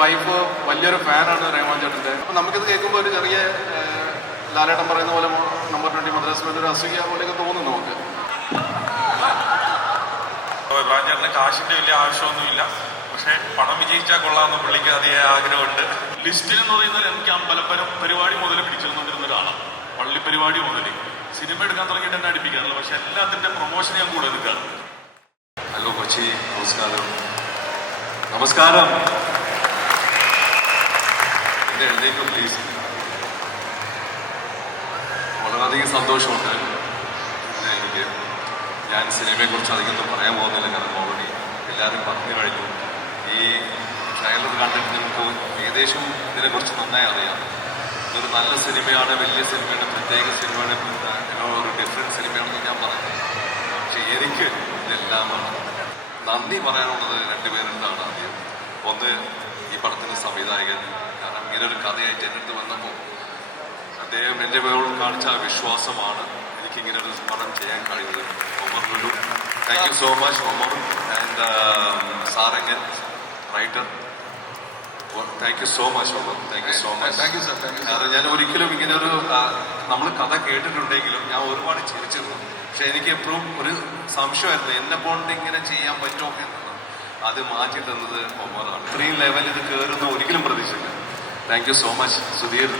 Wife വലിയൊരു ഫാനാണ് റഹ്മാൻ ചേട്ടന്റെ. അപ്പം നമുക്കിത് കേൾക്കുമ്പോൾ ഒരു ചെറിയ ലാലേട്ടം ലാലേട്ടൻ പറയുന്ന പോലെ നമ്പർ ട്വന്റി മദ്രാസ് ഒരു അസൂയ പോലെയൊക്കെ തോന്നുന്നു നമുക്ക്. ചേട്ടന് കാശിന്റെ വലിയ ആവശ്യമൊന്നുമില്ല. പക്ഷേ പണം വിജയിച്ചാൽ കൊള്ളാമെന്ന് പുള്ളിക്ക് അതേ ആഗ്രഹമുണ്ട്. ലിസ്റ്റിൽ എന്ന് പറയുന്നത് എനിക്ക് അമ്പലപ്പരം പരിപാടി മുതൽ പിടിച്ചു തന്നുകൊണ്ടിരുന്ന ഒരാളാണ്. പള്ളി പരിപാടി മുതൽ സിനിമ എടുക്കാൻ തുടങ്ങിയിട്ട് എന്നെ അടിപ്പിക്കാറില്ല. പക്ഷെ എല്ലാത്തിന്റെ പ്രൊമോഷൻ ഞാൻ കൂടെ എടുക്കാറുണ്ട്. ഹലോ കൊച്ചി നമസ്കാരം. നമസ്കാരം. എന്റെ എഴുതേക്കും പ്ലീസ് വളരെയധികം സന്തോഷമുണ്ട്. എനിക്ക് ഞാൻ സിനിമയെക്കുറിച്ച് അധികമൊന്നും പറയാൻ പോകുന്നില്ല കാരണം ഓൾറെഡി എല്ലാവരും പറഞ്ഞു കഴിഞ്ഞു. ഈ ട്രയലർ കണ്ടിട്ട് നമുക്ക് ഏകദേശം ഇതിനെക്കുറിച്ച് നന്നായി അറിയാം. ഇതൊരു നല്ല സിനിമയാണ് വലിയ സിനിമയാണ് പ്രത്യേക സിനിമയാണ് ഒരു ഡിഫറെന്റ് സിനിമയാണെന്ന് ഞാൻ പറയുന്നത് പക്ഷെ എനിക്ക് ഇതെല്ലാമാണ്. നന്ദി പറയാനുള്ളത് രണ്ടുപേരുണ്ടാണ് ആദ്യം. ഒന്ന് ഈ പടത്തിന്റെ സംവിധായകൻ കാരണം ഇങ്ങനൊരു കഥയായിട്ട് എന്റെ അടുത്ത് വന്നപ്പോൾ അദ്ദേഹം എന്റെ മേളോട് കാണിച്ച ആ വിശ്വാസമാണ് എനിക്ക് ഇങ്ങനെ ഒരു പടം ചെയ്യാൻ കഴിയുന്നത്. Omar Lulu. Thank you so much Omar. And Sarangan writer thank you so much Omar. Thank you so much thank you sir thank you അത് ഞാൻ ഒരിക്കലും ഇങ്ങനെ ഒരു നമ്മൾ കഥ കേട്ടിട്ടുണ്ടെങ്കിലും ഞാൻ ഒരുപാട് ചിരിച്ചിരുന്നു. പക്ഷെ എനിക്ക് എപ്പോഴും ഒരു സംശയമായിരുന്നു എന്നെ കൊണ്ട് ഇങ്ങനെ ചെയ്യാൻ പറ്റുമോ? എന്നത് അത് മാറ്റി തന്നത് ഒമറാണ്. ഇത്രയും ലെവലിൽ ഇത് കയറുന്ന ഒരിക്കലും പ്രതീക്ഷിച്ചില്ല. Thank you so much Sudheer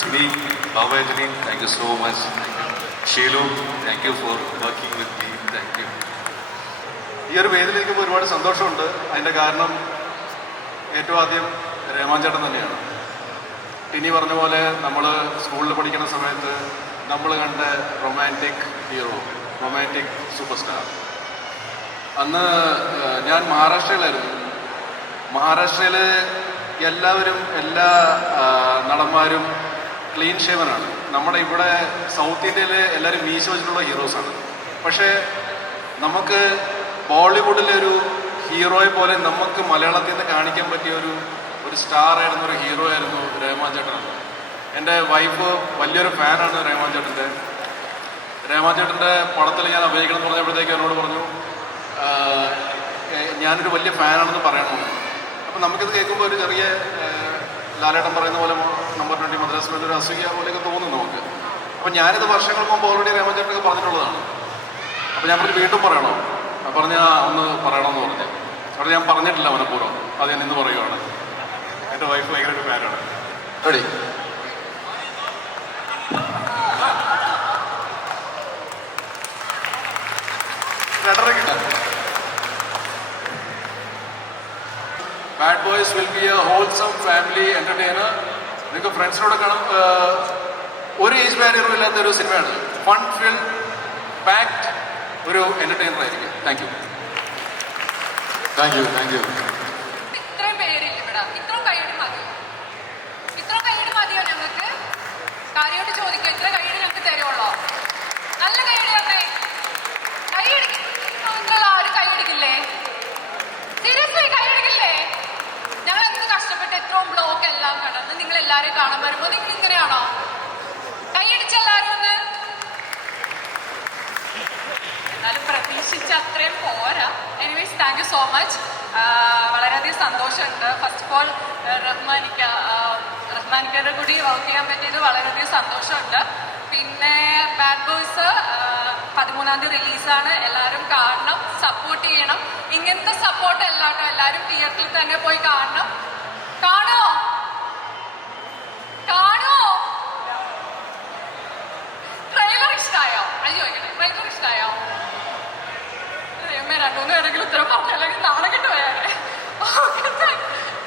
Jini Baba Jini thank you so much Sheelu thank you for working with me thank you ഈ ഒരു വേദിയിലേക്ക് ഒരുപാട് സന്തോഷമുണ്ട്. അതിന്റെ കാരണം ഏറ്റവും ആദ്യം രഹ്മാൻ ചേട്ടൻ തന്നെയാണ്. ടിനി പറഞ്ഞ പോലെ നമ്മൾ സ്കൂളിൽ പഠിക്കുന്ന സമയത്ത് നമ്മൾ കണ്ട romantic hero romantic super star അന്ന് ഞാൻ മഹാരാഷ്ട്രയിലായിരുന്നു. മഹാരാഷ്ട്രയിൽ എല്ലാവരും എല്ലാ നടന്മാരും ക്ലീൻ ഷേവനാണ് നമ്മുടെ ഇവിടെ സൗത്ത് ഇന്ത്യയിൽ എല്ലാവരും മീശ വെച്ചിട്ടുള്ള ഹീറോസാണ് പക്ഷേ നമുക്ക് ബോളിവുഡിലെ ഒരു ഹീറോയെ പോലെ നമുക്ക് മലയാളത്തിൽ നിന്ന് കാണിക്കാൻ പറ്റിയ ഒരു ഒരു സ്റ്റാർ ആയിരുന്നു ഒരു ഹീറോ ആയിരുന്നു രഹ്മാൻ ചേട്ടനാണ് എന്റെ വൈഫ് വലിയൊരു ഫാനാണ് രഹ്മാൻ ചേട്ടന്റെ. രഹ്മാൻ ചേട്ടന്റെ പടത്തിൽ ഞാൻ അഭിനയിക്കണം എന്ന് പറഞ്ഞപ്പോഴത്തേക്ക് എന്നോട് പറഞ്ഞു "ആഹ്, ഏഹ്, ഞാനൊരു വലിയ ഫാനാണെന്ന് പറയണമെന്ന് അപ്പം നമുക്കിത് കേൾക്കുമ്പോൾ ഒരു ചെറിയ ലാലേട്ടൻ പറയുന്ന പോലെ നമ്പർ ട്വന്റി മദ്രാസ് മദ്രാസിൽ ഒരു അസൂയ പോലെയൊക്കെ തോന്നുന്നു നമുക്ക്. അപ്പം ഞാനിത് വർഷങ്ങൾക്ക് മുമ്പ് ഓൾറെഡി രാമചേട്ടനൊക്കെ ചേട്ടനൊക്കെ പറഞ്ഞിട്ടുള്ളതാണ്. അപ്പം ഞാൻ പറഞ്ഞു വീണ്ടും പറയണോ? പറഞ്ഞ ഒന്ന് പറയണമെന്ന് പറഞ്ഞു. അവിടെ ഞാൻ പറഞ്ഞിട്ടില്ല മനഃപൂർവം. അത് ഞാൻ ഇന്ന് പറയുവാണ്. എന്റെ വൈഫ് ഭയങ്കര ഒരു ഫാനാണ് ready bad boys will be a wholesome family entertainer നിങ്ങൾക്ക് ഫ്രണ്ട്സിനോട് കാണാം. ഒരു ഏജ് ബാരിയറും ഇല്ലാത്ത ഒരു സിനിമയാണ്. ഫൺ ഫിൽ പാക്ഡ് ഒരു എന്റർടൈനർ ആയിരിക്കും. Thank you thank you thank you ഇത്രയും പേരില്ല ഇവിടെ. ഇത്രയും മതി. ഇത്രയും കൈയടി മതിയോ ഞങ്ങൾക്ക്? കാര്യമായിട്ട് ചോദിക്കാം. ഇത്ര കൈയടി ഞങ്ങൾക്ക് തരുള്ളോ നല്ല കൈയടി വന്നേ കൈയടി നിങ്ങൾ ആരും കൈയടിക്കില്ലേ സീരിയസ്ലി കൈയടിക്കില്ലേ ഞങ്ങൾ എന്ത് കഷ്ടപ്പെട്ട് എത്രയും ബ്ലോക്ക് എല്ലാം കടന്ന് നിങ്ങൾ എല്ലാവരും കാണാൻ വരുമ്പോൾ നിങ്ങൾ ഇങ്ങനെയാണോ കൈയടിച്ച എല്ലാവരും ഒന്ന് എന്നാലും പ്രതീക്ഷിച്ച അത്രയും പോരാ anyways thank you so much വളരെയധികം ഓൾ റഹ്മാനിക്ക റഹ്മാനിക്കയുടെ കൂടി വർക്ക് ചെയ്യാൻ പറ്റിയത് വളരെയധികം സന്തോഷമുണ്ട്. പിന്നെ ബാഡ് ബോയ്സ് പതിമൂന്നാം തീയതി റിലീസാണ് എല്ലാവരും കാണണം സപ്പോർട്ട് ചെയ്യണം. ഇങ്ങനത്തെ സപ്പോർട്ട് അല്ലാട്ടോ എല്ലാവരും തിയേറ്ററിൽ തന്നെ പോയി കാണണം കാണോ കാണോ ട്രെയിലർ ഇഷ്ടമായോ അത് ചോദിക്കണേ ട്രെയിലർ ഇഷ്ടമായോ ദൈവമേ രണ്ടുമൂന്ന് പേരെങ്കിലും ഉത്തരം പറഞ്ഞല്ലെങ്കിൽ നാളെ കിട്ടുപോയാലേ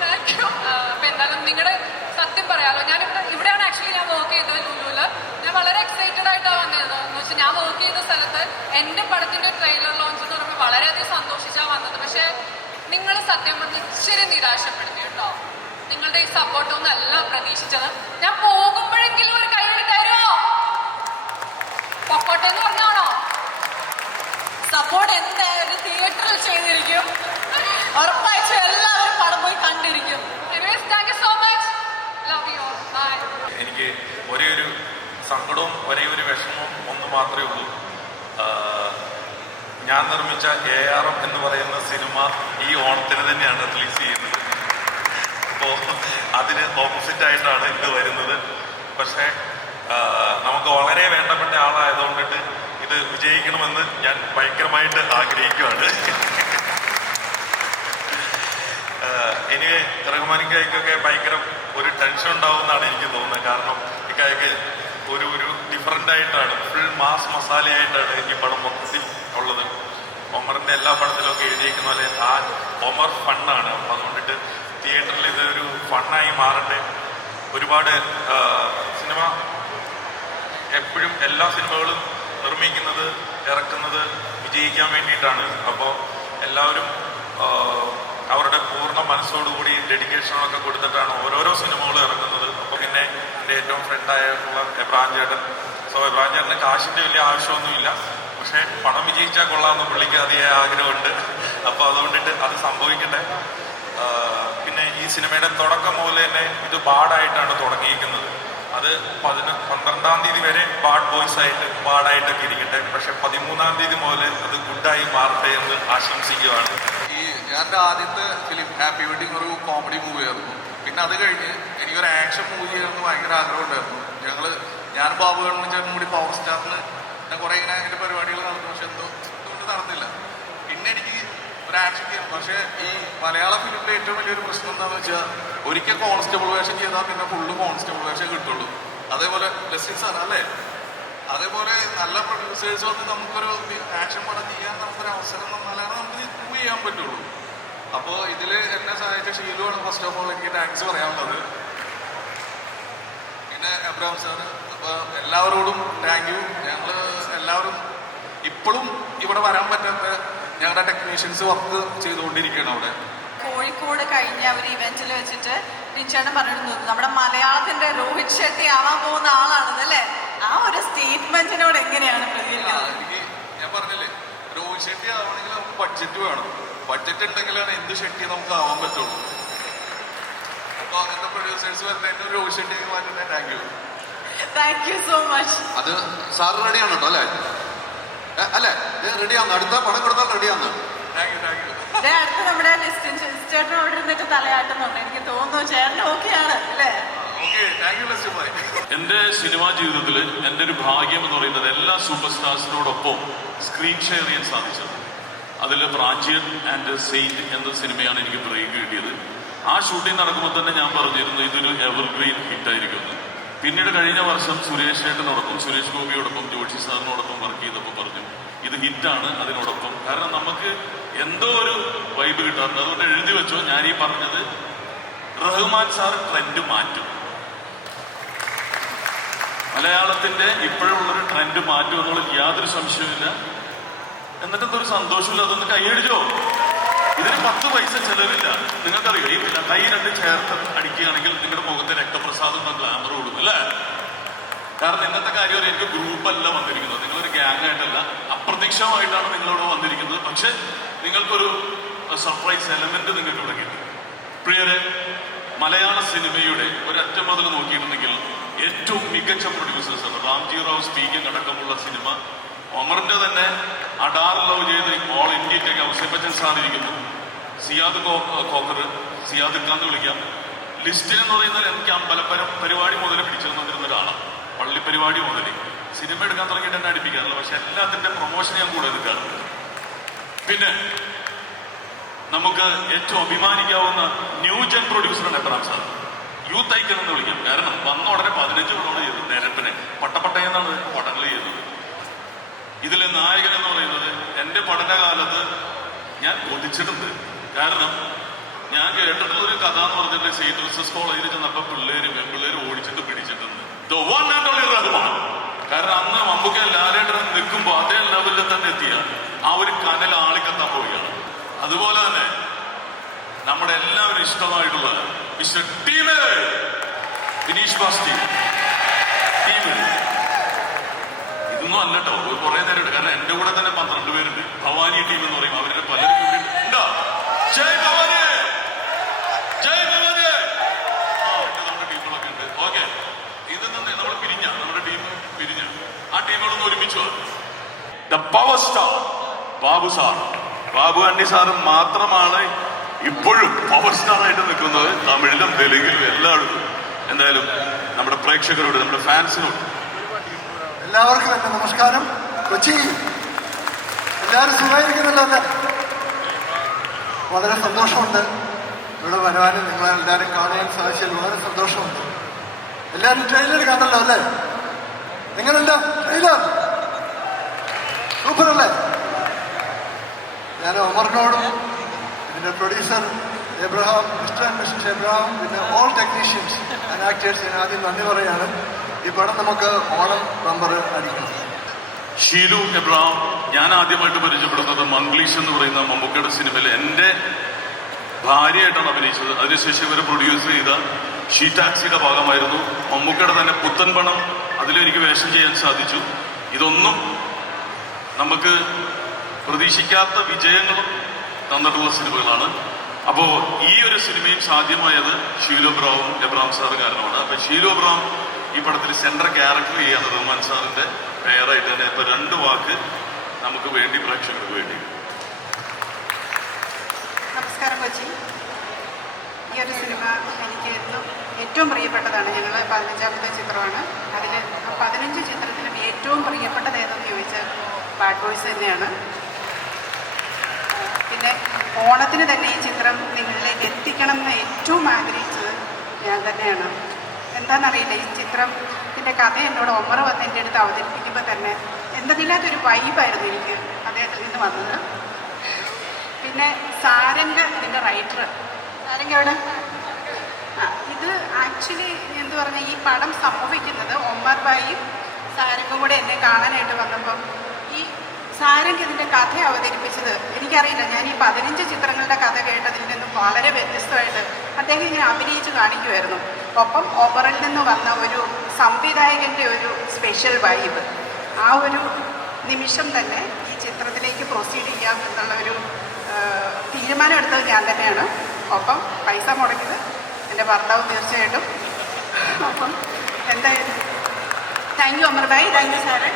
താങ്ക് യു അപ്പൊ എന്തായാലും നിങ്ങളുടെ സത്യം പറയാലോ ഞാൻ ഇവിടെ ഇവിടെയാണ് ആക്ച്വലി ഞാൻ വർക്ക് ചെയ്തത് ലുലുവിൽ ഞാൻ വളരെ എക്സൈറ്റഡ് ആയിട്ടാണ് വന്നത് എന്ന് വെച്ചാൽ ഞാൻ വർക്ക് ചെയ്ത സ്ഥലത്ത് എന്റെ പടത്തിന്റെ ട്രെയിലർ ലോഞ്ച് എന്ന് പറയുമ്പോൾ വളരെയധികം സന്തോഷിച്ചാണ് വന്നത് പക്ഷെ നിങ്ങൾ സത്യം പറഞ്ഞ് ഇച്ചിരി നിരാശപ്പെടുത്തി കേട്ടോ നിങ്ങളുടെ ഈ സപ്പോർട്ടൊന്നും അല്ല പ്രതീക്ഷിച്ചത് ഞാൻ പോകുമ്പോഴെങ്കിലും ഒരു കൈവരി തരുമോ പൊക്കോട്ടെ എന്ന് പറഞ്ഞാണോ? സപ്പോർട്ട് എന്തായാലും തിയേറ്ററിൽ ചെയ്തിരിക്കും. ഉറപ്പായിട്ടും എല്ലാവരും പടം പോയി കണ്ടിരിക്കും. എനിക്ക് ഒരേ ഒരു സങ്കടവും ഒരേ ഒരു വിഷമവും ഒന്ന് മാത്രമേ ഉള്ളൂ. ഞാൻ നിർമ്മിച്ച എ ആർ എം എന്ന് പറയുന്ന സിനിമ ഈ ഓണത്തിന് തന്നെയാണ് റിലീസ് ചെയ്യുന്നത്. അപ്പോൾ അതിന് ഓപ്പോസിറ്റ് ആയിട്ടാണ് ഇത് വരുന്നത്. പക്ഷേ നമുക്ക് വളരെ വേണ്ടപ്പെട്ട ആളായതുകൊണ്ടിട്ട് ഇത് വിജയിക്കണമെന്ന് ഞാൻ ഭയങ്കരമായിട്ട് ആഗ്രഹിക്കുകയാണ് ഇനി റഹ്മാനിക്കായ്ക്കൊക്കെ ഭയങ്കര ഒരു ടെൻഷൻ ഉണ്ടാവുമെന്നാണ് എനിക്ക് തോന്നുന്നത്. കാരണം ഇക്കായ്ക്ക് ഒരു ഒരു ഡിഫറെന്റ് ആയിട്ടാണ് ഫുൾ മാസ് മസാലയായിട്ടാണ് ഈ പടം മൊത്തത്തിൽ ഉള്ളത്. ഒമറിന്റെ എല്ലാ പടത്തിലൊക്കെ എഴുതിയിരിക്കുന്ന പോലെ ആ ഒമർ ഫണ്ണാണ്. അപ്പം അതുകൊണ്ടിട്ട് തിയേറ്ററിൽ ഇതൊരു ഫണ്ണായി മാറട്ടെ. ഒരുപാട് സിനിമ എപ്പോഴും എല്ലാ സിനിമകളും നിർമ്മിക്കുന്നത് ഇറക്കുന്നത് വിജയിക്കാൻ വേണ്ടിയിട്ടാണ്. അപ്പോൾ എല്ലാവരും അവരുടെ പൂർണ മനസ്സോടുകൂടി ഡെഡിക്കേഷനൊക്കെ കൊടുത്തിട്ടാണ് ഓരോരോ സിനിമകളും ഇറങ്ങുന്നത്. അപ്പോൾ പിന്നെ എന്റെ ഏറ്റവും ഫ്രണ്ടായിട്ടുള്ള എബ്രാൻ ചേട്ടൻ. സോ എബ്രാൻ ചേട്ടന് കാശിന്റെ വലിയ ആവശ്യമൊന്നുമില്ല. പക്ഷേ പണം വിജയിച്ചാൽ കൊള്ളാമെന്ന് പുള്ളിക്ക് അതിയായ ആഗ്രഹമുണ്ട്. അപ്പോൾ അതുകൊണ്ടിട്ട് അത് സംഭവിക്കട്ടെ. പിന്നെ ഈ സിനിമയുടെ തുടക്കം മുതൽ തന്നെ ഇത് പാടായിട്ടാണ് തുടങ്ങിയിരിക്കുന്നത്. അത് പതിന പന്ത്രണ്ടാം തീയതി വരെ ബാഡ് ബോയ്സ് ആയിട്ട് ബാഡായിട്ടൊക്കെ ഇരിക്കട്ടെ. പക്ഷെ പതിമൂന്നാം തീയതി മുതൽ അത് ഗുഡായി മാറട്ടെ എന്ന് ആശംസിക്കുകയാണ്. ഈ ഞാൻ ആദ്യത്തെ ഫിലിം ഹാപ്പി വെഡിങ് ഒരു കോമഡി മൂവിയായിരുന്നു പിന്നെ അത് കഴിഞ്ഞ് എനിക്കൊരു ആക്ഷൻ മൂവി ചെയ്യണമെന്ന് ഭയങ്കര ആഗ്രഹം ഉണ്ടായിരുന്നു ഞങ്ങൾ ഞാൻ ബാബു ഗവൺമെന്റ് ചേട്ടനും കൂടി പവർ സ്റ്റാറിന് കുറേ ഇങ്ങനെ അതിന്റെ പരിപാടികൾ നടന്നു പക്ഷെ എന്തോ ഇതുകൊണ്ട് നടന്നില്ല പിന്നെ എനിക്ക് ഒരു ആക്ഷൻ പക്ഷേ ഈ മലയാള ഫിലിമിന്റെ ഏറ്റവും വലിയൊരു പ്രശ്നം എന്താണെന്ന് വെച്ചാൽ ഒരിക്കൽ കോൺസ്റ്റബിൾ വേഷം ചെയ്താൽ പിന്നെ ഫുള്ള് കോൺസ്റ്റബിൾ വേഷം കിട്ടുള്ളൂ. അതേപോലെ ബ്ലെസ്സിങ് സാർ അല്ലേ? അതേപോലെ നല്ല പ്രൊഡ്യൂസേഴ്സ് വന്ന് നമുക്കൊരു ആക്ഷൻ പടം ചെയ്യാൻ നമുക്കൊരു അവസരം തന്നാലാണ് നമുക്ക് ഇമ്പ്രൂവ് ചെയ്യാൻ പറ്റുള്ളൂ. അപ്പോൾ ഇതിൽ എന്നെ സഹായിച്ച ഷീലുവാണ് ഫസ്റ്റ് ഓഫ് ഓൾ എനിക്ക് താങ്ക്സ് പറയാനുള്ളത്. പിന്നെ അബ്രാം സാർ അപ്പോൾ എല്ലാവരോടും താങ്ക് യു ഞങ്ങൾ എല്ലാവരും ഇപ്പോഴും ഇവിടെ വരാൻ പറ്റാത്ത ഞങ്ങളുടെ ടെക്നീഷ്യൻസ് വർക്ക് ചെയ്തുകൊണ്ടിരിക്കുകയാണ് അവിടെ. കോഴിക്കോട് കഴിഞ്ഞ ഒരു ഇവന്റിൽ വെച്ചിട്ട് ടീച്ചേട്ടൻ പറഞ്ഞിരുന്നു നമ്മുടെ മലയാളത്തിന്റെ രോഹിത് ഷെട്ടി ആവാൻ പോകുന്ന ആളാണെന്ന് അല്ലേ? ആ ഒരു സ്റ്റേറ്റ്മെന്റിനോട് എങ്ങനെയാണ് എനിക്ക് ഞാൻ പറഞ്ഞില്ലേ രോഹിത് ഷെട്ടി ആവണമെങ്കിൽ നമുക്ക് ബഡ്ജറ്റ് വേണം. ബഡ്ജറ്റ് ഉണ്ടെങ്കിലാണ് എന്ത് ഷെട്ടി നമുക്ക് ആവാൻ പറ്റുള്ളൂ. അപ്പൊ അങ്ങനത്തെ പ്രൊഡ്യൂസേഴ്സ് വരുന്ന രോഹിത് ഷെട്ടി മാറ്റുന്നത് thank you thank you so much അത് സാർ റെഡിയാണ് കേട്ടോ അല്ലേ? അല്ലേ? റെഡിയാന്ന് അടുത്ത പടം കൊടുത്താൽ റെഡിയാന്ന് യു നമ്മുടെ ചേട്ടൻ അവിടെ ഇരുന്നിട്ട് തലയാട്ടുന്നുണ്ട് എനിക്ക് തോന്നുന്നു ചേട്ടൻ ഓക്കെയാണ് അല്ലേ? ലസ്റ്റ് എന്റെ സിനിമാ ജീവിതത്തിൽ എന്റെ ഒരു ഭാഗ്യം എന്ന് പറയുന്നത് എല്ലാ സൂപ്പർ സ്റ്റാർസിനോടൊപ്പം സ്ക്രീൻ ഷെയർ ചെയ്യാൻ സാധിച്ചത്. അതിൽ പ്രാച്യൻ ആൻഡ് സെയിന്റ് എന്ന സിനിമയാണ് എനിക്ക് ബ്രേക്ക് കിട്ടിയത്. ആ ഷൂട്ടിംഗ് നടക്കുമ്പോൾ തന്നെ ഞാൻ പറഞ്ഞിരുന്നു ഇതൊരു എവർഗ്രീൻ ഹിറ്റായിരിക്കും. പിന്നീട് കഴിഞ്ഞ വർഷം സുരേഷ് ചേട്ടനോടൊപ്പം സുരേഷ് ഗോപിയോടൊപ്പം ജോഷി സാറിനോടൊപ്പം വർക്ക് ചെയ്തപ്പോൾ പറഞ്ഞു ഇത് ഹിറ്റാണ് അതിനോടൊപ്പം. കാരണം നമുക്ക് എന്തോ ഒരു വൈബ് കിട്ടാറുണ്ട്. അതുകൊണ്ട് എഴുതി വെച്ചോ ഞാൻ ഈ പറഞ്ഞത്. റഹ്മാൻ സാർ ട്രെൻഡ് മാറ്റും. മലയാളത്തിന്റെ ഇപ്പോഴുള്ളൊരു ട്രെൻഡ് മാറ്റും എന്നുള്ള യാതൊരു സംശയവുമില്ല. എന്തൊരു സന്തോഷമില്ല. അതൊന്ന് കൈയടിച്ചോ? ഇതിന് പത്ത് പൈസ ചെലവില്ല. നിങ്ങൾക്കറിയോ ഈ കൈ രണ്ട് ചേർത്ത് അടിക്കുകയാണെങ്കിൽ നിങ്ങളുടെ മുഖത്തെ രക്തപ്രസാദം ഗ്ലാമർ കൊടുക്കും അല്ലേ? കാരണം ഇന്നത്തെ കാര്യം എനിക്ക് ഗ്രൂപ്പല്ല വന്നിരിക്കുന്നത്. നിങ്ങളൊരു ഗ്യാങ് ആയിട്ടല്ല അപ്രതീക്ഷിതമായിട്ടാണ് നിങ്ങളിവിടെ വന്നിരിക്കുന്നത്. പക്ഷെ നിങ്ങൾക്കൊരു സർപ്രൈസ് എലമെന്റ് നിങ്ങൾക്ക് ഇവിടെ കിട്ടും. പ്രിയരെ മലയാള സിനിമയുടെ ഒരറ്റം മുതൽ നോക്കിയിട്ടുണ്ടെങ്കിൽ ഏറ്റവും മികച്ച പ്രൊഡ്യൂസേഴ്സ് ആണ്. റാംജി റാവ് സ്പീക്കിംഗ് അടക്കമുള്ള സിനിമ. ഒമറിന്റെ തന്നെ അഡാർ ലവ് ചെയ്ത് ഓൾ ഇന്ത്യയിലേക്ക് ഔസേപ്പ് ബച്ചൻ സാറിയിരിക്കുന്നു സിയാദ് കോക്കർ സിയാദ് ഖാന്ന് വിളിക്കാം. ലിസ്റ്റിൽ എന്ന് പറയുന്നത് എനിക്ക് അമ്പലപ്പരം പരിപാടി മുതൽ പിടിച്ചു തന്നിരുന്ന ഒരാളാണ് പള്ളി പരിപാടി മുതൽ സിനിമ എടുക്കാൻ തുടങ്ങിയിട്ട് എന്നെ അടുപ്പിക്കാറില്ല പക്ഷെ എല്ലാത്തിന്റെ പ്രൊമോഷൻ ഞാൻ കൂടെ എടുക്കാറുണ്ട് പിന്നെ നമുക്ക് ഏറ്റവും അഭിമാനിക്കാവുന്ന ന്യൂ ന്യൂജൻ പ്രൊഡ്യൂസറാണ് എബ്രാം സാർ യൂത്ത് ഐക്കൺ എന്ന് വിളിക്കാം. കാരണം വന്ന ഉടനെ പതിനഞ്ച് പടമാണ് ചെയ്തത് പട്ടപ്പട്ട പട്ടപ്പട്ടയെന്നാണ് പടങ്ങൾ ചെയ്തത് ഇതിലെ നായകൻ എന്ന് പറയുന്നത് എന്റെ പഠനകാലത്ത് ഞാൻ കൊതിച്ചിട്ടുണ്ട്. കാരണം ഞാൻ കേട്ടിട്ടുള്ള ഒരു കഥ എന്ന് പറഞ്ഞിട്ട് സെയിന്റ് ജോസഫ് കോളേജിൽ ചെന്നപ്പോ പിള്ളേര് പെൺപിള്ളേര് ഓടിച്ചിട്ട് പിടിച്ചിട്ടുണ്ട്. റഹ്മാൻ. കാരണം അന്ന് മമ്മൂക്ക ലാലേട്ടൻ നിൽക്കുമ്പോ അതേ ലെവലിൽ തന്നെ എത്തിയ. ആ ഒരു കനൽ ആളിക്കത്താൻ പോവുകയാണ്. അതുപോലെ തന്നെ നമ്മുടെ എല്ലാവരും ഇഷ്ടമായിട്ടുള്ള മിസ്റ്റർ ടീമേ. വിനീഷ് ബാസ്തി ടീമ്. ഇതൊന്നും അല്ലട്ടോ ഒരു കുറെ നേരം കാരണം എന്റെ കൂടെ തന്നെ പന്ത്രണ്ട് പേരുണ്ട്. ഭവാനി ടീം എന്ന് പറയും. അവരുടെ പലരും ജയ് ഭവാനി! ജയ് ഭവാനി! ആ ഉണ്ട്, നമ്മുടെ ടീമുകളൊക്കെ ഉണ്ട് ഓക്കെ. ഇത് നിന്ന് നമ്മൾ പിരിഞ്ഞ നമ്മുടെ ടീം പിരിഞ്ഞ. ആ ടീമുകളൊന്ന് ഒരുമിച്ചു the power star Babu sir. Babu അണ്ണി sir മാത്രമാണ് ഇപ്പോഴും പവർ സ്റ്റാർ ആയിട്ട് നിൽക്കുന്നത്. തമിഴിലും തെലുങ്കിലും എല്ലായിടത്തും. എന്തായാലും നമ്മുടെ പ്രേക്ഷകരോട് നമ്മുടെ ഫാൻസിനോട്. എല്ലാവർക്കും നമസ്കാരം. കൊച്ചി എല്ലാവരും സുഖമായിരിക്കുന്നല്ലോ അല്ലേ വളരെ സന്തോഷമുണ്ട്. ഇവിടെ വരാനും നിങ്ങളെല്ലാവരും കാണാൻ സാധിച്ചതിൽ വളരെ സന്തോഷമുണ്ട്. എല്ലാവരും ട്രെയിലർ കണ്ടല്ലോ അല്ലേ? എങ്ങനെയുണ്ട് ട്രെയിലർ സൂപ്പർ അല്ലേ? ഞാൻ ഒമറിനോടും പിന്നെ producer Abraham mister and mister Abraham പിന്നെ ഓൾ ടെക്നീഷ്യൻസ് ആൻഡ് ആക്ടേഴ്സ് ഞാൻ ആദ്യം നന്ദി പറയാണ്. ഈ പടം നമുക്ക് ഓണം നമ്പർ അടിക്കണം ഷീലു എബ്രഹാം ഞാൻ ആദ്യമായിട്ട് പരിചയപ്പെടുന്നത് മംഗ്ലീഷ് എന്ന് പറയുന്ന മമ്മൂക്കയുടെ സിനിമയിൽ എന്റെ ഭാര്യയായിട്ടാണ് അഭിനയിച്ചത്. അതിനുശേഷം ഇവരെ പ്രൊഡ്യൂസ് ചെയ്ത ഷീ ടാക്സിയുടെ ഭാഗമായിരുന്നു. മമ്മൂക്കയുടെ തന്നെ പുത്തൻ പണം അതിലെനിക്ക് വേഷം ചെയ്യാൻ സാധിച്ചു. ഇതൊന്നും നമുക്ക് പ്രതീക്ഷിക്കാത്ത വിജയങ്ങളും തന്നിട്ടുള്ള സിനിമകളാണ്. അപ്പോൾ ഈ ഒരു സിനിമയും സാധ്യമായത് ഷീലു എബ്രാവും എബ്രാം സാർ കാരണമാണ് അപ്പോൾ ഷീലു എബ്രാം ഈ പടത്തിൽ സെൻട്രൽ ക്യാരക്ടർ ചെയ്യാണ് റഹ്മാൻ സാറിന്റെ പേരായിട്ട് തന്നെ ഇപ്പൊ രണ്ട് വാക്ക് നമുക്ക് വേണ്ടി പ്രേക്ഷകർക്ക് വേണ്ടി. നമസ്കാരം കൊച്ചി. ഈ ഒരു സിനിമ എനിക്ക് ഏറ്റവും പ്രിയപ്പെട്ടതാണ്. ഞങ്ങൾ പതിനഞ്ചാമത്തെ ചിത്രമാണ്. അതിൽ പതിനഞ്ച് ചിത്രത്തിലും ഏറ്റവും പ്രിയപ്പെട്ടത് ഏതെന്ന് ചോദിച്ചാൽ ബാഡ് ബോയ്സ് തന്നെയാണ്. പിന്നെ ഓണത്തിന് തന്നെ ഈ ചിത്രം നിങ്ങളിലേക്ക് എത്തിക്കണം എന്ന് ഏറ്റവും ആഗ്രഹിച്ചത് ഞാൻ തന്നെയാണ്. എന്താണെന്നറിയില്ല. ഈ ചിത്രത്തിന്റെ കഥ എന്നോട് ഒമർ വന്ന് എന്റെ അടുത്ത് അവതരിപ്പിക്കുമ്പോൾ തന്നെ എന്തെന്നില്ലാത്തൊരു വൈബായിരുന്നു എനിക്ക് അദ്ദേഹത്തിൽ നിന്ന് വന്നത്. പിന്നെ സാരംഗ ഇതിന്റെ റൈറ്റർ സാരംഗ ആ ഇത് ആക്ച്വലി എന്ത് പറഞ്ഞാൽ ഈ പടം സംഭവിക്കുന്നത് ഒമർ ബായും സാരംഗും കൂടെ എന്നെ കാണാനായിട്ട് വന്നപ്പം ഈ സാരംഗ് ഇതിന്റെ കഥ അവതരിപ്പിച്ചത് എനിക്കറിയില്ല. ഞാൻ ഈ പതിനഞ്ച് ചിത്രങ്ങളുടെ കഥ കേട്ടതിൽ നിന്നും വളരെ വ്യത്യസ്തമായിട്ട് അദ്ദേഹം ഇങ്ങനെ അഭിനയിച്ച് കാണിക്കുമായിരുന്നു ഒപ്പം ഓപ്പറിൽ നിന്ന് വന്ന ഒരു സംവിധായകന്റെ ഒരു സ്പെഷ്യൽ വൈബ് ആ ഒരു നിമിഷം തന്നെ ഈ ചിത്രത്തിലേക്ക് പ്രൊസീഡ് ചെയ്യാം എന്നുള്ള ഒരു തീരുമാനം ഞാൻ തന്നെയാണ്. ഒപ്പം പൈസ മുടക്കിയത് എന്റെ ഭർത്താവ് തീർച്ചയായിട്ടും. അപ്പം എന്തായാലും താങ്ക് യു അമർഭായി താങ്ക് യു സാറ്.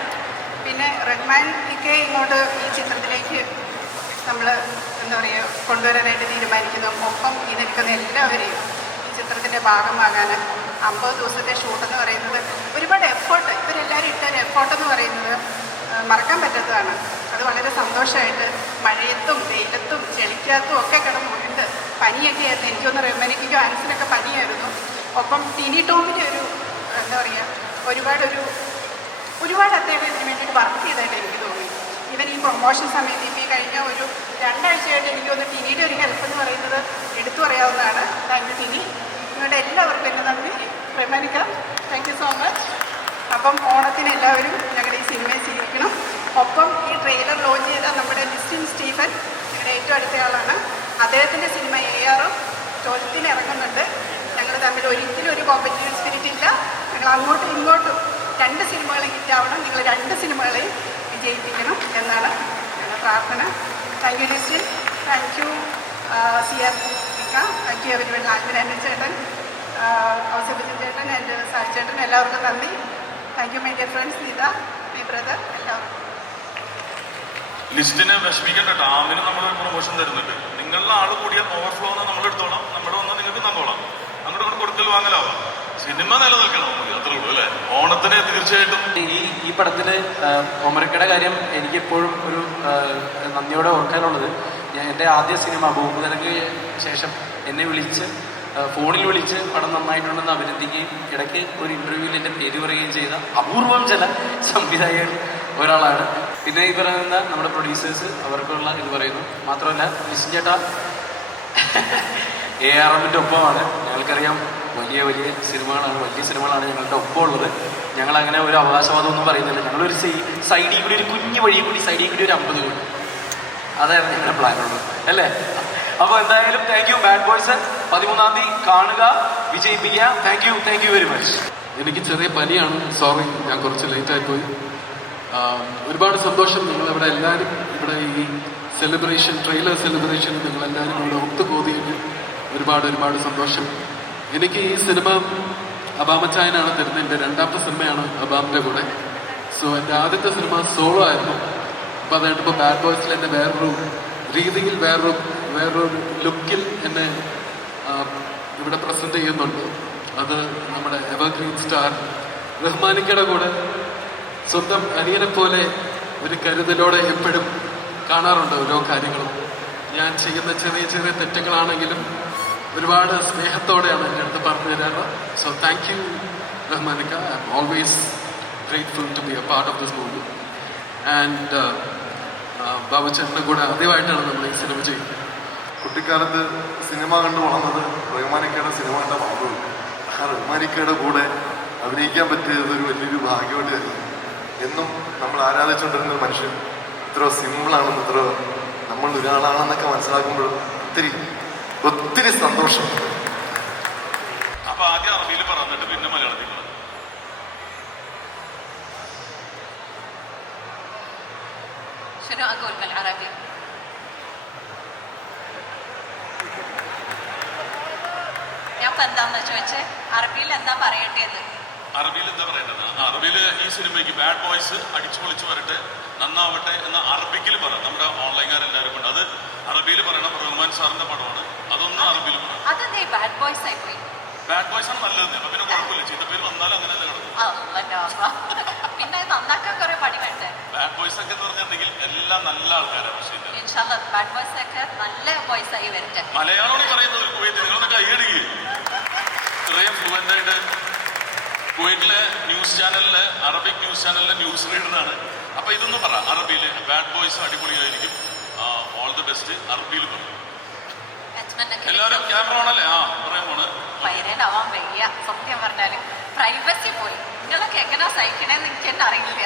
പിന്നെ റഹ്മാൻ ഒക്കെ ഇങ്ങോട്ട് ഈ ചിത്രത്തിലേക്ക് നമ്മൾ എന്താ പറയുക കൊണ്ടുവരാനായിട്ട് തീരുമാനിക്കുന്നു. ഒപ്പം ഈ നിൽക്കുന്ന എല്ലാവരെയും ഭാഗമാകാൻ അമ്പത് ദിവസത്തെ ഷൂട്ട് എന്ന് പറയുന്നത് ഒരുപാട് എഫേർട്ട് ഇവരെല്ലാവരും ഇട്ടൊരു എഫേർട്ട് എന്ന് പറയുന്നത് മറക്കാൻ പറ്റാത്തതാണ്. അത് വളരെ സന്തോഷമായിട്ട് മഴയത്തും വെയിലത്തും ചെളിക്കകത്തും ഒക്കെ കിടന്നുണ്ട് പനിയൊക്കെ ആയിരുന്നു. എനിക്കൊന്ന് റെമനിക്കോ ആൻസിനൊക്കെ പനിയായിരുന്നു. ഒപ്പം ടിനി ടോമിന്റെ ഒരു എന്താ പറയുക ഒരുപാട് ഒരു ഒരുപാട് അദ്ദേഹം ഇതിന് വേണ്ടിയിട്ട് വർക്ക് ചെയ്തതായിട്ട് എനിക്ക് തോന്നി. ഇവൻ ഈ പ്രൊമോഷൻ സമയത്ത് ഇപ്പോൾ ഈ കഴിഞ്ഞ ഒരു രണ്ടാഴ്ചയായിട്ട് എനിക്ക് തോന്നുന്നു ടിനിയുടെ ഒരു ഹെൽപ്പ് എന്ന് പറയുന്നത് എടുത്തു പറയാവുന്നതാണ്. താങ്ക് യു ടിനി നിങ്ങളുടെ എല്ലാവർക്കും എന്നെ നന്ദി. പ്രമാനിക്കാം താങ്ക് യു സോ മച്ച് അപ്പം ഓണത്തിന് എല്ലാവരും ഞങ്ങളുടെ ഈ സിനിമയെ സ്വീകരിക്കണം. ഒപ്പം ഈ ട്രെയിലർ ലോഞ്ച് ചെയ്ത നമ്മുടെ ലിസ്റ്റിൻ സ്റ്റീഫൻ ഞങ്ങളുടെ ഏറ്റവും അടുത്തയാളാണ് അദ്ദേഹത്തിന്റെ സിനിമ എ ആറും ട്വൽത്തിന് ഇറങ്ങുന്നുണ്ട്. ഞങ്ങൾ തമ്മിൽ ഒരിക്കലും ഒരു കോമ്പറ്റീവ് സ്പിരിറ്റ് ഇല്ല. ഞങ്ങൾ അങ്ങോട്ടും ഇങ്ങോട്ടും രണ്ട് സിനിമകൾ ഹിറ്റാവണം നിങ്ങൾ രണ്ട് സിനിമകളെയും വിജയിപ്പിക്കണം എന്നാണ് ഞങ്ങളുടെ പ്രാർത്ഥന. Thank you Listin. Thank you C R. Everyone Alvin ചേട്ടൻ ഔസഫിജൻ ചേട്ടൻ എന്റെ സായി ചേട്ടൻ എല്ലാവർക്കും നന്ദി. Thank you my dear friends Neetha my brother എല്ലാവർക്കും. ലിസ്റ്റിനെ വിഷമിക്കേണ്ട ഡാമിന് നമ്മൾ പ്രൊമോഷൻ തരുന്നുണ്ട്. നിങ്ങളുടെ ആൾ കൂടിയ ഓവർഫ്ലോ നമ്മൾ എടുത്തോളാം. നമ്മുടെ ഒന്ന് നിങ്ങൾക്ക് തന്നോളാം. അങ്ങോട്ട് ഇങ്ങോട്ട് കൊടുക്കൽ വാങ്ങലാവാം. സിനിമ നിലനിൽക്കണം നമുക്ക്. അത്രേ ഉള്ളൂ അല്ലേ? ഓണത്തിന് തീർച്ചയായിട്ടും. ഈ ഈ പടത്തിൽ ഒമരക്കയുടെ കാര്യം എനിക്ക് എപ്പോഴും ഒരു നന്ദിയോടെ ഓർക്കാനുള്ളത്. ഞാൻ എന്റെ ആദ്യ സിനിമ ഭൂമിതലക്ക് ശേഷം എന്നെ വിളിച്ച് ഫോണിൽ വിളിച്ച് പടം നന്നായിട്ടുണ്ടെന്ന് അഭിനന്ദിക്കുകയും ഇടയ്ക്ക് ഒരു ഇന്റർവ്യൂവിൽ എന്റെ പേര് പറയുകയും ചെയ്ത അപൂർവം ചില സംവിധായകർ ഒരാളാണ്. പിന്നെ ഈ പറയുന്ന നമ്മുടെ പ്രൊഡ്യൂസേഴ്സ് അവർക്കുള്ള ഇത് പറയുന്നു. മാത്രമല്ല മിസ് ചേട്ടാ എ ആർ എമ്മിന്റെ ഒപ്പമാണ്. ഞങ്ങൾക്കറിയാം വലിയ വലിയ സിനിമകളാണ് വലിയ സിനിമകളാണ് ഞങ്ങളുടെ ഒപ്പം ഉള്ളത്. ഞങ്ങൾ അങ്ങനെ ഒരു അവകാശവാദമൊന്നും പറയുന്നില്ല. ഞങ്ങളൊരു സൈഡിൽ കൂടി ഒരു കുഞ്ഞു വഴിയിൽ കൂടി സൈഡിൽ കൂടി ഒരു അമ്പത് കൂടി. അതായിരുന്നു ഞങ്ങളുടെ പ്ലാൻ ഉള്ളത്. അല്ലേ? അപ്പോൾ എന്തായാലും താങ്ക് യു ബാഡ് ബോയ്സ് പതിമൂന്നാം തീയതി കാണുക വിജയിപ്പിക്കുക. Thank you thank you very much എനിക്ക് ചെറിയ പനിയാണ്. സോറി ഞാൻ കുറച്ച് ലേറ്റ് ആയിപ്പോയി ആഹ് ഒരുപാട് സന്തോഷം നിങ്ങൾ ഇവിടെ എല്ലാവരും. ഇവിടെ ഈ സെലിബ്രേഷൻ ട്രെയിലർ സെലിബ്രേഷൻ നിങ്ങൾ നിങ്ങളെല്ലാവരും ഇവിടെ ഒത്തുപോതി ഒരുപാട് ഒരുപാട് സന്തോഷം. എനിക്ക് ഈ സിനിമ അബാമച്ചായനാണ് തരുന്നത്. എന്റെ രണ്ടാമത്തെ സിനിമയാണ് അബാമിന്റെ കൂടെ. സോ എന്റെ ആദ്യത്തെ സിനിമ സോളോ ആയിരുന്നു. അപ്പോൾ അതായിട്ട് ഇപ്പോൾ ബാഡ് ബോയ്സിൽ എന്റെ വേറൊരു രീതിയിൽ വേറൊരു വേറൊരു ലുക്കിൽ എന്നെ ഇവിടെ പ്രസന്റ് ചെയ്യുന്നുണ്ട്. അത് നമ്മുടെ എവർഗ്രീൻ സ്റ്റാർ റഹ്മാനിക്കയുടെ കൂടെ സ്വന്തം അനിയനെ പോലെ ഒരു കരുതലോടെ എപ്പോഴും കാണാറുണ്ട് ഓരോ കാര്യങ്ങളും. ഞാൻ ചെയ്യുന്ന ചെറിയ ചെറിയ തെറ്റുകളാണെങ്കിലും ഒരുപാട് സ്നേഹത്തോടെയാണ് എന്റെ അടുത്ത് പറഞ്ഞു തരാറ്. So thank you റഹ്മാനിക്ക. I'm always grateful to be a part of this movie and ബാബുച്ചേട്ടന്റെ കൂടെ ആദ്യമായിട്ടാണ് നമ്മൾ ഈ സിനിമ ചെയ്യുന്നത്. കുട്ടിക്കാലത്ത് സിനിമ കണ്ടു വളർന്നത് റഹ്മാനിക്കയുടെ സിനിമ കണ്ട വളർന്നത് ആ റഹ്മാനിക്കയുടെ കൂടെ അഭിനയിക്കാൻ പറ്റിയത് ഒരു വലിയൊരു ഭാഗ്യമായിട്ട് എന്നും നമ്മൾ ആരാധിച്ചുകൊണ്ടിരുന്ന ഒരു മനുഷ്യൻ. ഇത്ര സിമ്പിളാണെന്ന് ഇത്ര നമ്മൾ ഒരാളാണെന്നൊക്കെ മനസ്സിലാക്കുമ്പോൾ ഒത്തിരി ഒത്തിരി സന്തോഷം. അപ്പൊ ആദ്യം അറബിയിൽ പറഞ്ഞിട്ട് പിന്നെ മലയാളത്തിൽ പറഞ്ഞു شنو اقول بالعربي؟ ഞാൻ ഇപ്പൊ എന്താന്ന് ചോദിച്ചേ അറബിയിൽ എന്താ പറയേണ്ടത് അറബിയിൽ എന്താ പറയേണ്ടത് അറബിയിൽ ഈ സിനിമയ്ക്ക് ബാഡ് ബോയ്സ് അടിച്ചു പൊളിച്ച് വരട്ടെ നന്നാവട്ടെ എന്ന അറബിക്കിൽ പറ നമ്മുടെ ഓൺലൈൻകാരെല്ലാവരും ഉണ്ട് അത് അറബിയിൽ പറയണം റഹ്മാൻ സാറിന്റെ പടമാണ് അതൊന്നും അറബിയിൽ പറയണം അത് നീ ബാഡ് ബോയ്സ് ആയി പോയി ബാഡ് ബോയ്സ് ആണ് നല്ലത് ബാഡ് ബോയ്സ് ഒക്കെ എന്ന് പറഞ്ഞിട്ടുണ്ടെങ്കിൽ എല്ലാം നല്ല ആൾക്കാരാണ് പക്ഷേ ഇൻഷാല്ല ബാഡ് ബോയ്സ് ഒക്കെ നല്ല ബോയ്സ് ആയി വരട്ടെ. മലയാളമാണ് പറയുന്നത് കുവൈറ്റ് നിങ്ങളൊന്ന് കൈയടിക്കുക ഇത്രയും ഫ്ലുവന്റ് ആയിട്ട് കുവൈറ്റിലെ ന്യൂസ് ചാനലിലെ അറബിക് ന്യൂസ് ചാനലിലെ ന്യൂസ് റീഡറാണ് അപ്പൊ ഇതൊന്നും പറ അറബിയിൽ ബാഡ് ബോയ്സ് അടിപൊളിയായിരിക്കും. ഓൾ ദി ബെസ്റ്റ് അറബിയിൽ പറഞ്ഞു എല്ലാവരും ക്യാമറ ആണല്ലേ? ആ പറയാൻ പോണ്. വൈറലാവാൻ വയ്യ സത്യം പറഞ്ഞാൽ. പ്രൈവസി പോയി. നിങ്ങളൊക്കെ എങ്ങനെയാ സഹിക്കണേന്ന് എനിക്ക് തന്നെ അറിയില്ല.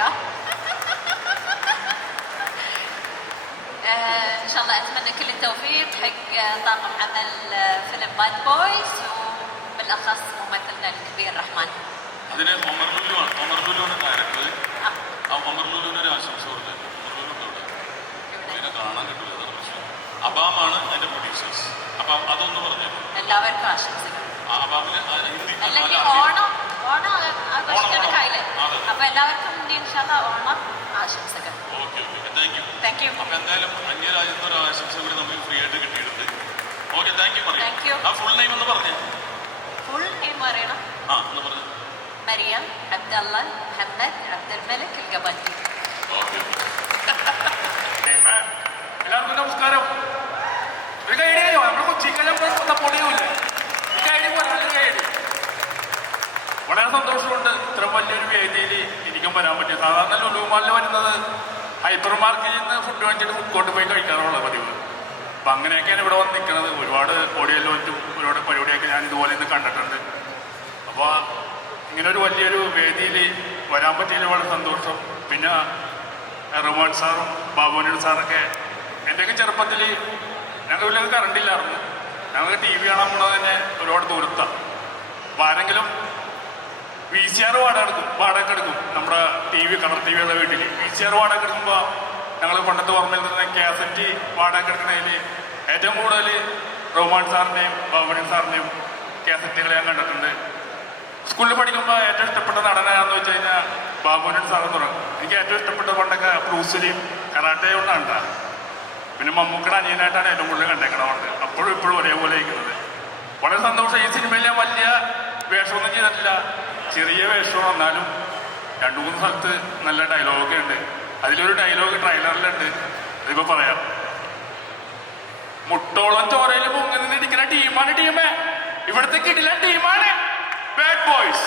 آه، ان شاء الله اتمنى كل التوفيق حق آه، طاقم عمل آه، فيلم باد بويز وبالاخص ممثلنا الكبير رحمن അതിന് ഒമർ ലുലു ആണ് ഒമർ ലുലുവിന്റെ ഡയറക്ടർ ആ, ആ ഒമർ ലുലുവിന് ഒരു ആശംസ കൊടുത്തത് ഒമർ ലുലു ഉണ്ട് അവിടെ ഇവിടെ അതിനെ കാണാൻ കിട്ടില്ല അതാണ് പ്രശ്നം അബാമാണ് അതിന്റെ പ്രൊഡ്യൂസേഴ്സ് അപ്പം അതൊന്ന് പറഞ്ഞു എല്ലാവർക്കും ആശംസകൾ ആ അബാമില് ആ ഹിന്ദി അല്ലെങ്കിൽ അല്ല, ഓണം ഓണം ആഘോഷിക്കുന്ന ഓണം, കായില്ലേ അതെ. അപ്പൊ എല്ലാവർക്കും ഇൻഷാല്ല ഓണം ആശംസകൾ ഓക്കെ ഓക്കെ അപ്പോൾ എന്തായാലും അന്യരാജ്യത്തെ ഒരു ആശംസ കൂടി നമുക്ക് ഫ്രീ ആയിട്ട് കിട്ടിയിട്ടുണ്ട്. ഓക്കെ താങ്ക് യു താങ്ക് ആ ഫുൾ നെയിം എന്ന് പറഞ്ഞേ. ഫുൾ നെയിം പറയണം. ആ പറഞ്ഞു. Maria Abdalla Muhammad Abdul Malak Gabati okay എല്ലാവർക്കും നമസ്കാരം. ഒരു ഗൈഡ് ചെയ്യോ നമ്മൾ കൊച്ചിക്കെല്ലാം പൊളിയുമില്ല. ഗൈഡ് വളരെ സന്തോഷമുണ്ട്. ഇത്ര വലിയൊരു വേദിയിൽ എനിക്കും വരാൻ പറ്റും സാധാരണ ലുലുമാലിൽ വരുന്നത് ഹൈപ്പർ മാർക്കറ്റിൽ നിന്ന് ഫുഡ് വാങ്ങിച്ചിട്ട് ഫുഡ് പോയി കഴിക്കാറുള്ള പതിവ്. അപ്പം അങ്ങനെയൊക്കെയാണ് ഇവിടെ വന്ന് നിൽക്കുന്നത് ഒരുപാട് ഓഡിയോ ഒരുപാട് പരിപാടിയൊക്കെ ഞാൻ ഇതുപോലെ ഇന്ന് കണ്ടിട്ടുണ്ട്. അപ്പോൾ ഇങ്ങനെ ഒരു വലിയൊരു വേദിയിൽ വരാൻ പറ്റിയതിൽ വളരെ സന്തോഷം. പിന്നെ റഹ്മാൻ സാറും ബാബുനു സാറൊക്കെ എന്റെയൊക്കെ ചെറുപ്പത്തിൽ ഞങ്ങളുടെ വീട്ടിലൊക്കെ കറണ്ടില്ലായിരുന്നു ഞങ്ങൾക്ക് ടി വി കാണാൻ പോണത് തന്നെ ഒരുപാട് ദൂരത്താണ് അപ്പോൾ ആരെങ്കിലും വി സി ആർ വാടക എടുക്കും വാടക എടുക്കും. നമ്മുടെ ടി വി കളർ ടി വിയുടെ വീട്ടിൽ വി സി ആർ വാടക എടുക്കുമ്പോൾ ഞങ്ങൾ പണ്ടത്തെ ഓർമ്മയിൽ തന്നെ കാസറ്റ് വാടക എടുക്കുന്നതിൽ ഏറ്റവും കൂടുതൽ റോമാൻ സാറിന്റെയും ബാബുനൻ സാറിന്റെയും കാസറ്റുകൾ ഞാൻ കണ്ടിട്ടുണ്ട്. സ്കൂളിൽ പഠിക്കുമ്പോൾ ഏറ്റവും ഇഷ്ടപ്പെട്ട നടനാണെന്ന് വെച്ച് കഴിഞ്ഞാൽ ബാബുനൻ സാറെന്ന് തുടങ്ങും എനിക്ക് ഏറ്റവും ഇഷ്ടപ്പെട്ട പണ്ടൊക്കെ ബ്രൂസിലിയും കരാട്ടയും കൊണ്ടാണ് കേട്ടോ പിന്നെ മമ്മൂക്കട അനിയനായിട്ടാണ് ഏറ്റവും കൂടുതൽ കണ്ടേക്കണത് അപ്പോഴും ഇപ്പോഴും ഒരേപോലെ ഇരിക്കുന്നത്. വളരെ സന്തോഷം. ഈ സിനിമയിൽ ഞാൻ വലിയ വേഷമൊന്നും ചെയ്തിട്ടില്ല. ചെറിയ വേഷം വന്നാലും രണ്ടു മൂന്ന് സ്ഥലത്ത് നല്ല ഡയലോഗ് ഉണ്ട്. അതിലൊരു ഡയലോഗ് ട്രെയിലറിലുണ്ട് അതിപ്പോ പറയാം. മുട്ടോളം ചോരയിൽ നിന്നിരിക്കുന്ന ടീമാണ് ടീമേ ഇവിടുത്തെ കിടിലൻ ടീമാണ് ബാഡ് ബോയ്സ്